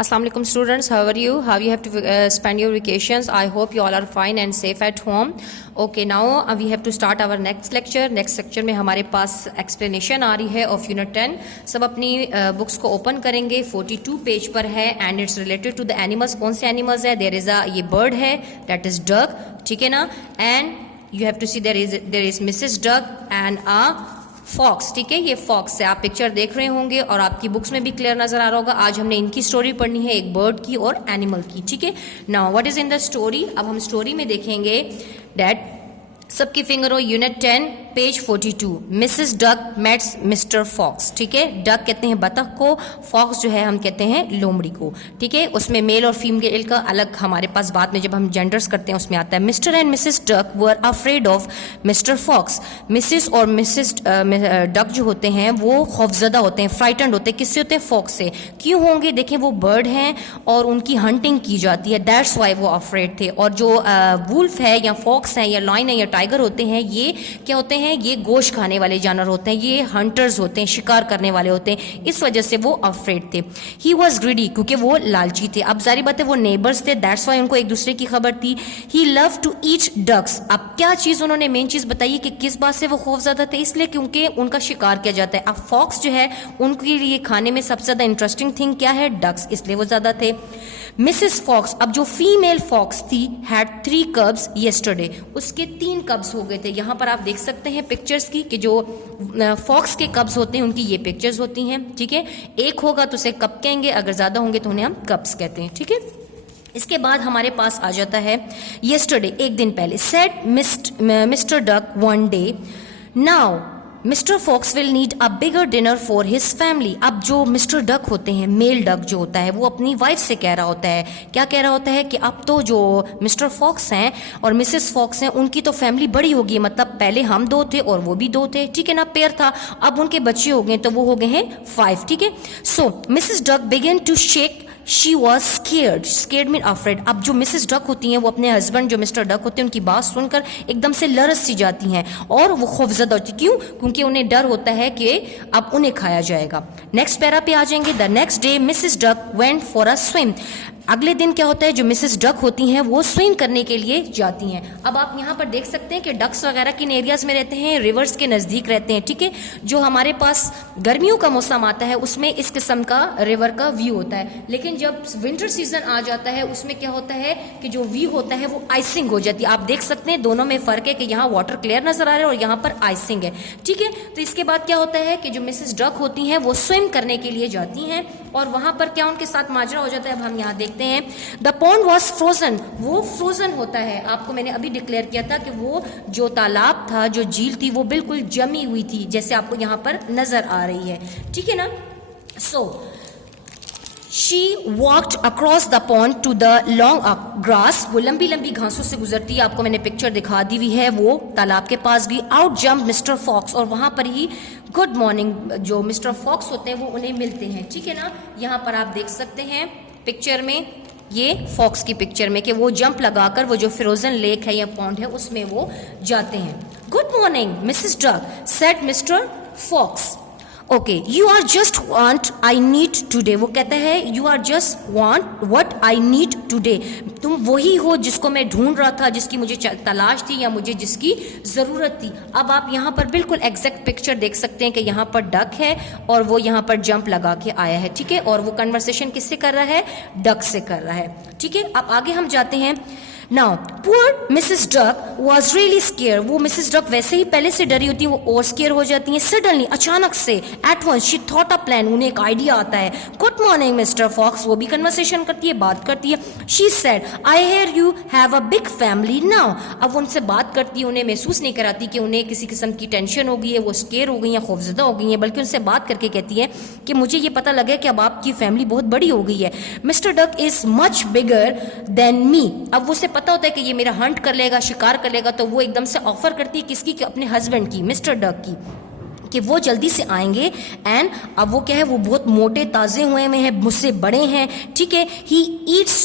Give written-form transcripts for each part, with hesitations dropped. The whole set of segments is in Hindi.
Assalamu alaikum students, how are you? How you have to spend your vacations? I hope you all are fine and safe at home. Okay, now we have to start our next lecture. Next lecture में हमारे पास explanation आ रही है of unit 10. सब अपनी books को open करेंगे. 42 पेज पर है and it's related to the animals. कौन से animals है? There is a ये bird है, that is duck, ठीक है ना? And you have to see there is Mrs. Duck and a fox, ठीक है, ये फॉक्स है. आप पिक्चर देख रहे होंगे और आपकी बुक्स में भी क्लियर नजर आ रहा होगा. आज हमने इनकी स्टोरी पढ़नी है, एक बर्ड की और एनिमल की, ठीक है. Now what is in the story. अब हम स्टोरी में देखेंगे डैट सबकी फिंगर हो unit 10 page 42. Mrs Duck meets Mr Fox, ठीक है. डक कहते हैं बतख को, फॉक्स जो है हम कहते हैं लोमड़ी को, ठीक है. उसमें मेल और फीमेल का अलग हमारे पास बाद में जब हम जेंडर्स करते हैं उसमें आता है. Mr and Mrs Duck were afraid of Mr Fox. Mrs और मिसेस डक जो होते हैं वो खौफजदा होते हैं, फ्राइटेंड होते हैं. किससे होते हैं? फॉक्स से. क्यों होंगे? देखें, वो बर्ड हैं और उनकी हंटिंग की जाती है, दैट्स वाई वो अफ्रेड थे. और जो वुल्फ है या फॉक्स है या लायन है या टाइगर होते हैं, ये क्या होते हैं? ये गोश्त खाने वाले जानवर होते हैं, ये हंटर्स होते हैं, शिकार करने वाले होते हैं. इस वजह से वो अफ्रेड थे. ही वॉज ग्रीडी, क्योंकि वो लालची थे. अब जारी बात है वो नेबर्स थे, दैट्स वाई उनको एक दूसरे की खबर थी. ही लव टू ईट डक्स. अब क्या चीज उन्होंने मेन चीज बताई कि किस बात से वो खौफजदा थे? इसलिए क्योंकि उनका शिकार किया जाता है. अब फॉक्स जो है उनके लिए खाने में सबसे ज्यादा इंटरेस्टिंग थिंग क्या है? डक्स, इसलिए वो ज्यादा थे. मिसेस फॉक्स, अब जो फीमेल फॉक्स थी, हैड 3 cubs yesterday. उसके 3 cubs हो गए थे. यहां पर आप देख सकते हैं पिक्चर्स की कि जो फॉक्स के कब्स होते हैं उनकी ये पिक्चर्स होती हैं, ठीक है. एक होगा तो उसे कब कहेंगे, अगर ज्यादा होंगे तो उन्हें हम कब्स कहते हैं, ठीक है. इसके बाद हमारे पास आ जाता है yesterday, एक दिन पहले. Said Mr Duck one day, now Mr Fox will need a bigger dinner for his family. अब जो मिस्टर डक होते हैं, मेल डक जो होता है, वो अपनी वाइफ से कह रहा होता है, क्या कह रहा होता है कि अब तो जो मिस्टर फॉक्स हैं और मिसेस फॉक्स हैं उनकी तो फैमिली बड़ी होगी. मतलब पहले हम 2 थे और वो भी 2 थे, ठीक है ना, पेयर था. अब उनके बच्चे हो गए तो वो हो गए हैं 5, ठीक है. So Mrs duck began to shake. She was scared. Scared mean afraid. अब जो मिसेस डक होती हैं वो अपने हस्बैंड जो मिस्टर डक होते हैं उनकी बात सुनकर एकदम से लरस सी जाती हैं और वो खौफजदा होती. क्यों? क्योंकि उन्हें डर होता है कि अब उन्हें खाया जाएगा. नेक्स्ट पैरा पे आ जाएंगे. The next day Mrs duck went for a swim. अगले दिन क्या होता है? जो मिसेस डक होती हैं वो स्विम करने के लिए जाती हैं. अब आप यहाँ पर देख सकते हैं कि डक्स वगैरह किन एरियाज में रहते हैं? रिवर्स के नजदीक रहते हैं, ठीक है. जो हमारे पास गर्मियों का मौसम आता है उसमें इस किस्म का रिवर का व्यू होता है, लेकिन जब विंटर सीजन आ जाता है उसमें क्या होता है कि जो व्यू होता है वो आइसिंग हो जाती है. आप देख सकते हैं दोनों में फर्क है कि यहाँ वाटर क्लियर नजर आ रहा है और यहाँ पर आइसिंग है, ठीक है. तो इसके बाद क्या होता है कि जो मिसेस डक होती हैं वो स्विम करने के लिए जाती हैं और वहां पर क्या उनके साथ माजरा हो जाता है. अब हम यहाँ देखते हैं. The pond was frozen. वो फ्रोजन होता है. आपको मैंने अभी डिक्लेयर किया था कि वो जो तालाब था, जो झील थी, वो बिल्कुल जमी हुई थी, जैसे आपको यहाँ पर नजर आ रही है, ठीक है ना. सो She walked across the pond to the long grass. वो लंबी लंबी घासों से गुजरती है. आपको मैंने पिक्चर दिखा दी हुई है. वो तालाब के पास गई. आउट जम्प मिस्टर फॉक्स और वहां पर ही गुड मॉर्निंग जो मिस्टर फॉक्स होते हैं वो उन्हें मिलते हैं, ठीक है ना. यहाँ पर आप देख सकते हैं पिक्चर में, ये फॉक्स की पिक्चर में, कि वो जंप लगाकर वो जो फ्रोजन लेक है या पॉन्ड है उसमें वो जाते हैं. Good morning Mrs Duck, said Mr Fox. Okay, you are just want I need today. वो कहता है you are just want what I need today. तुम वही हो जिसको मैं ढूंढ रहा था, जिसकी मुझे तलाश थी या मुझे जिसकी जरूरत थी. अब आप यहाँ पर बिल्कुल एग्जैक्ट पिक्चर देख सकते हैं कि यहाँ पर डक है और वो यहाँ पर जंप लगा के आया है, ठीक है. और वो कन्वर्सेशन किससे कर रहा है? डक से कर रहा है, ठीक है. अब आगे हम जाते हैं. Now poor Mrs Duck was really square. वो मिसेस डक वैसे ही पहले से डरी होती है, वो और स्केयर हो जाती हैं. सडनली, अचानक से, at once she thought a plan. उन्हें एक आइडिया आता है. Good morning Mr Fox. वो भी कन्वर्सेशन करती है, बात करती है. She said I hear you have a big family now. अब उनसे बात करती है, उन्हें महसूस नहीं कराती कि उन्हें किसी किस्म की टेंशन हो गई है, वो स्केयर हो गई है, खौफजदा हो गई है, बल्कि उनसे बात करके कहती है कि मुझे ये पता लगा कि अब आपकी फैमिली बहुत बड़ी हो गई है. Mister duck is much bigger than me. अब वो पता होता है कि ये मेरा हंट कर लेगा, शिकार कर लेगा, तो वो एकदम से ऑफर करती है किसकी? कि अपने हस्बैंड की, मिस्टर डक की, कि वो जल्दी से आएंगे. एंड अब वो क्या है, वो बहुत मोटे ताजे हुए में है, मुझसे बड़े हैं, ठीक है. He eats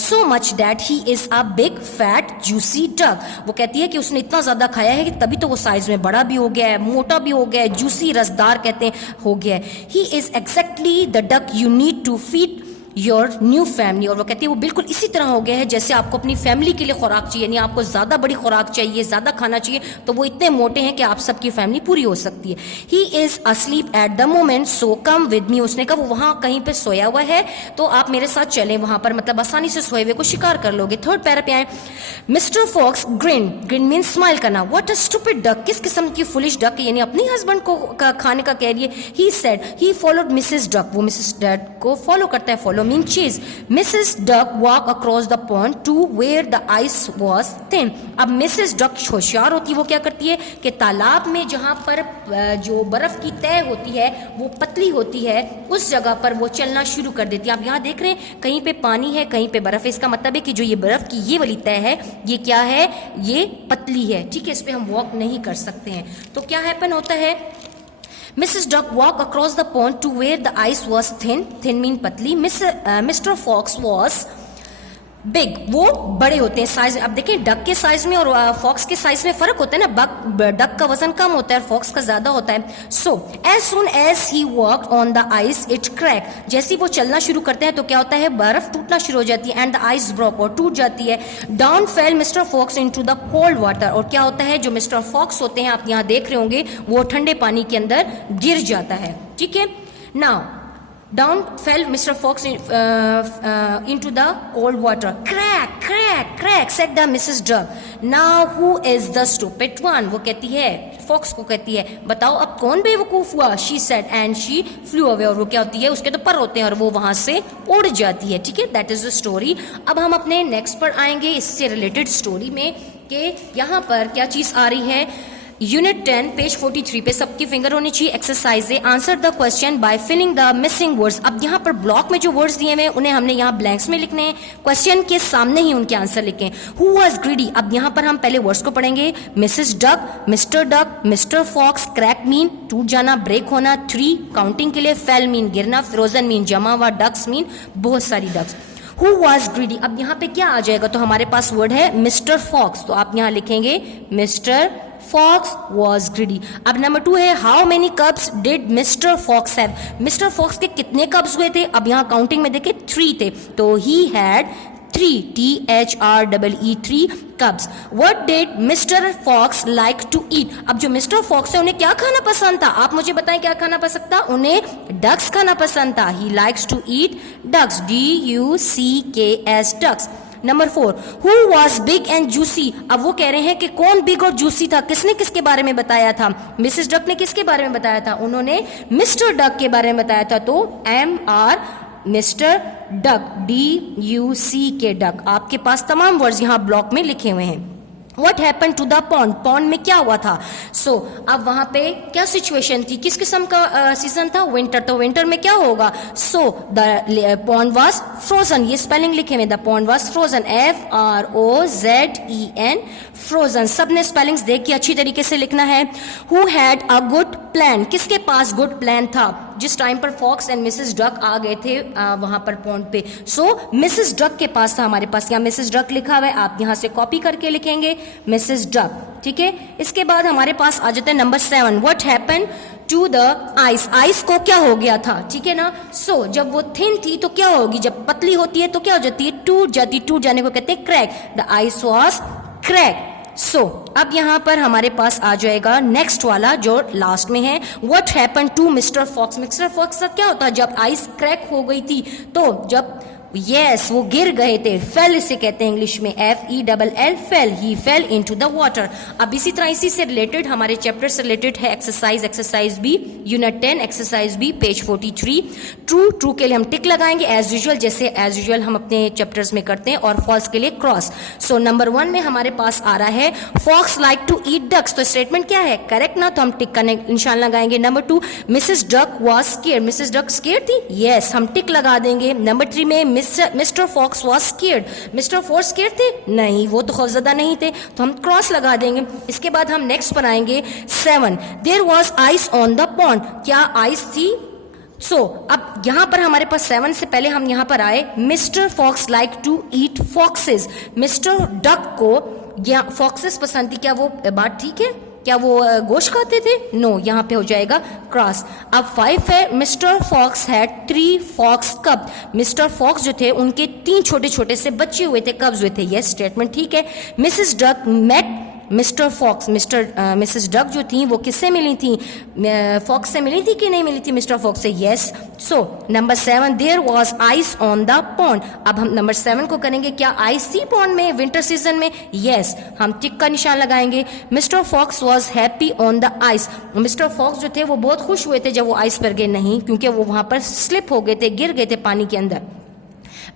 so much that he is a big fat juicy duck. वो कहती है कि उसने इतना ज्यादा खाया है कि तभी तो वो साइज में बड़ा भी हो गया है, मोटा भी हो गया है, जूसी रसदार कहते हैं हो गया है. He is exactly the duck you need to feed your new family, और वो कहती है वो बिल्कुल इसी तरह हो गया है जैसे आपको अपनी फैमिली के लिए खुराक चाहिए, यानी आपको ज़्यादा बड़ी खुराक चाहिए, ज़्यादा खाना चाहिए, तो वो इतने मोटे हैं कि आप सबकी फैमिली पूरी हो सकती है। He is asleep at the moment so come with me, उसने कहा वो वहाँ कहीं पे सोया हुआ है तो आप मेरे साथ चलें वहाँ पर, मतलब आसानी से सोए हुए को शिकार कर लोगे। थर्ड पैरा पे आए, Mr Fox grin, grin mean smile करना, व्हाट अ स्टूपिड डक, किस किस्म की फुलिश डक, यानी अपनी हस्बैंड को खाने का कह रही है। He said he followed Mrs Duck, वो मिसेस डक को फॉलो करता है, follow mean chase. Mrs Duck walk across the pond to where the ice was thin, अब मिसेस डक होशियार होती है, वो क्या करती है कि तालाब में जहां पर जो बर्फ की तह होती है वो पतली होती है, उस जगह पर वो चलना शुरू कर देती है। आप यहाँ देख रहे हैं कहीं पे पानी है कहीं पे बर्फ है, इसका मतलब है कि जो ये बर्फ की ये वाली तह है ये क्या है, ये पतली है, ठीक है, इस पे हम वॉक नहीं कर सकते हैं। तो क्या हैपन होता है, Mrs. Duck walked across the pond to where the ice was thin, thin mean पतली, Mr. Fox was बिग, वो बड़े होते हैं साइज में। अब देखें डक के साइज में और फॉक्स के साइज में फर्क होता है ना, डक का वजन कम होता है और फॉक्स का ज्यादा होता है। So as soon as he walked on the ice it crack, जैसे वो चलना शुरू करते हैं तो क्या होता है, बर्फ टूटना शुरू हो जाती है, एंड द आइस ब्रोक, और टूट जाती है। Down fell Mr Fox into the cold water, और क्या होता है, जो मिस्टर फॉक्स होते हैं आप यहाँ देख रहे होंगे वो ठंडे पानी के अंदर गिर जाता है, ठीक है। Now down fell Mr. Fox into the cold water. Crack, crack, crack, said the Mrs. Duck. Now who is the stupid one? वो कहती है, फॉक्स को कहती है, बताओ अब कौन बेवकूफ हुआ। She said and she flew away, और वो क्या होती है, उसके तो पर होते हैं और वो वहां से उड़ जाती है, ठीक है। That is the story. अब हम अपने नेक्स्ट पर आएंगे इससे रिलेटेड स्टोरी में कि यहाँ पर क्या चीज आ रही है। यूनिट 10 पेज 43 पे सबकी फिंगर होनी चाहिए। एक्सरसाइज है, answer the question by filling the missing words. अब यहाँ पर ब्लॉक में जो वर्ड्स दिए हुए उन्हें हमने यहाँ ब्लैंक्स में लिखने हैं, क्वेश्चन के सामने ही उनके आंसर लिखें। हु वाज ग्रीडी, अब यहाँ पर हम पहले वर्ड्स को पढ़ेंगे। Mrs Duck, Mr Fox, crack mean टूट जाना, ब्रेक होना, 3 काउंटिंग के लिए, फेल मीन गिरना, फ्रोजन मीन जमा हुआ, डक्स मीन बहुत सारी डक्स। हु वाज ग्रीडी, अब यहाँ पे क्या आ जाएगा, तो हमारे पास वर्ड है मिस्टर फॉक्स, तो आप यहाँ लिखेंगे मिस्टर Fox was greedy. अब नंबर 2 है how many cups did Mr Fox have, Mr Fox के कितने कप्स हुए थे, अब यहाँ काउंटिंग में देखे 3 थे, तो he had 3 cups. What did Mr Fox like to eat, अब जो मिस्टर फॉक्स है उन्हें क्या खाना पसंद था, आप मुझे बताएं क्या खाना पसंद था, उन्हें डक्स खाना पसंद था। He likes to eat ducks, DUCKS ducks. Number 4 who was big and juicy, अब वो कह रहे हैं कि कौन बिग और जूसी था, किसने किसके बारे में बताया था, मिसेस डक ने किसके बारे में बताया था, उन्होंने मिस्टर डक के बारे में बताया था, तो MR mister duck, DUCK duck. आपके पास तमाम वर्ड्स यहाँ ब्लॉक में लिखे हुए हैं। What happened to the pond? Pond में क्या हुआ था। अब वहां पे क्या सिचुएशन थी, किस किस्म का सीजन था, विंटर, तो विंटर में क्या होगा। द पॉन्ड वॉज फ्रोजन, ये स्पेलिंग लिखे हुए, the pond was frozen, FROZEN frozen. सबने स्पेलिंग्स देख के अच्छी तरीके से लिखना है। Who had a good plan, किसके पास गुड प्लान था, जिस टाइम पर फॉक्स एंड मिसेस डक आ गए थे वहां पर पॉन्ड पे, मिसेस डक के पास था, हमारे पास यहाँ मिसेस डक लिखा हुआ है, आप यहाँ से कॉपी करके लिखेंगे मिसेस डक, ठीक है। इसके बाद हमारे पास आ जाता है number 7 what happened to the ice, ice को क्या हो गया था, ठीक है ना। जब वो थिन थी तो क्या होगी, जब पतली होती है तो क्या हो जाती है, टूट जाती, टूट जाने को कहते हैं crack, the ice was crack. अब यहाँ पर हमारे पास आ जाएगा नेक्स्ट वाला जो लास्ट में है, what happened to Mr Fox, Mr Fox का क्या होता है, जब आइस क्रैक हो गई थी तो जब वो गिर गए थे, फेल इसे कहते हैं इंग्लिश में, FELL fail, he fail into the water. अब इसी तरह इसी से रिलेटेड हमारे चैप्टर से रिलेटेड है exercise B unit 10 exercise B page 43। True के लिए हम टिक लगाएंगे एज यूजुअल, जैसे एज यूजुअल हम अपने चैप्टर्स में करते हैं, और फॉल्स के लिए क्रॉस। नंबर 1 में हमारे पास आ रहा है Fox like to eat ducks, तो स्टेटमेंट क्या है, करेक्ट ना, तो हम टिक करने निशान लगाएंगे। Number 2 Mrs Duck was scare, Mrs Duck scare थी, यस, हम टिक लगा देंगे। नंबर 3 में Mr Fox was scared, Mr Fox scared थे, नहीं, वो तो खौफजदा नहीं थे, तो हम क्रॉस लगा देंगे। इसके बाद हम नेक्स्ट पर आएंगे 7 there was ice on the pond, क्या आइस थी। अब यहां पर हमारे पास 7 से पहले हम यहां पर आए, Mr Fox like to eat foxes, Mr Duck को फॉक्सेस पसंद थी, क्या वो बात ठीक है, क्या वो गोश्त खाते थे? नो, यहाँ पे हो जाएगा क्रॉस। अब 5 है, मिस्टर फॉक्स हैड 3 फॉक्स कब। मिस्टर फॉक्स जो थे उनके 3 छोटे छोटे से बच्चे हुए थे, कब्ज हुए थे। यस, स्टेटमेंट ठीक है। Mrs Duck met Mr Fox, Mrs Duck जो थी वो किससे मिली थी? फॉक्स से मिली थी कि नहीं मिली थी मिस्टर फॉक्स से? Yes. So number 7, there was ice on the pond. अब हम नंबर 7 को करेंगे, क्या आइस थी पॉन्ड में विंटर सीजन में? यस, हम टिक का निशान लगाएंगे। Mr Fox was happy on the ice. Mr Fox जो थे वो बहुत खुश हुए थे जब वो आइस पर गए, नहीं, क्योंकि वो वहां पर स्लिप हो गए थे, गिर गए थे पानी के अंदर।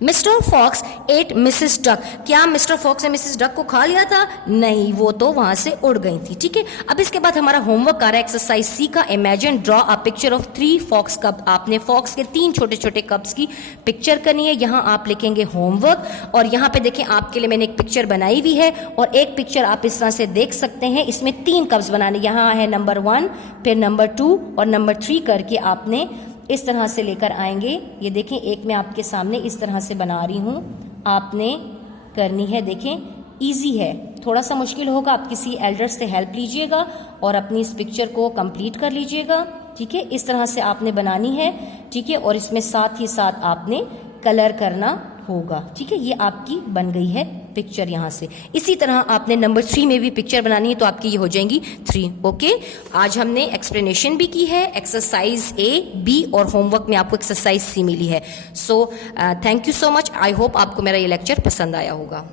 Mr Fox ate Mrs Duck. क्या मिस्टर फॉक्स ने मिसेस डक को खा लिया था? नहीं, वो तो वहां से उड़ गई थी। ठीक है, अब इसके बाद हमारा होमवर्क आ रहा है एक्सरसाइज सी का। Imagine draw a picture of 3 fox cup. आपने फॉक्स के 3 छोटे छोटे कप्स की पिक्चर करनी है। यहाँ आप लिखेंगे होमवर्क, और यहाँ पे देखें आपके लिए मैंने एक पिक्चर बनाई हुई है, और एक पिक्चर आप इस तरह से देख सकते हैं। इसमें 3 कप्स बनाने, यहाँ है नंबर 1, फिर नंबर 2 और नंबर 3 करके आपने इस तरह से लेकर आएंगे। ये देखें, एक मैं आपके सामने इस तरह से बना रही हूँ, आपने करनी है। देखें, इजी है, थोड़ा सा मुश्किल होगा, आप किसी एल्डर से हेल्प लीजिएगा और अपनी इस पिक्चर को कंप्लीट कर लीजिएगा। ठीक है, इस तरह से आपने बनानी है। ठीक है, और इसमें साथ ही साथ आपने कलर करना होगा। ठीक है, ये आपकी बन गई है पिक्चर यहाँ से। इसी तरह आपने नंबर 3 में भी पिक्चर बनानी है, तो आपकी ये हो जाएंगी 3। ओके, आज हमने एक्सप्लेनेशन भी की है, एक्सरसाइज A, B और होमवर्क में आपको एक्सरसाइज C मिली है। So thank you so much. I hope आपको मेरा ये लेक्चर पसंद आया होगा।